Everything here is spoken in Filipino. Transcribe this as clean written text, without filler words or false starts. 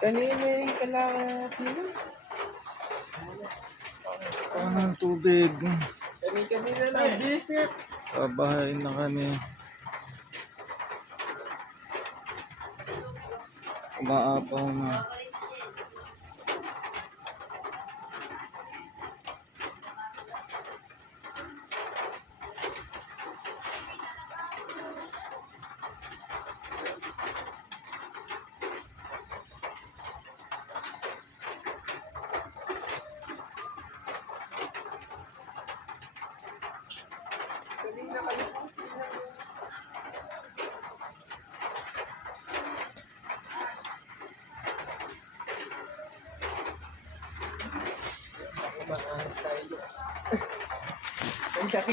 Kanina yung kailangan nila. Ang tubig. Kanina lang. Babahain na kami. Umaapaw na.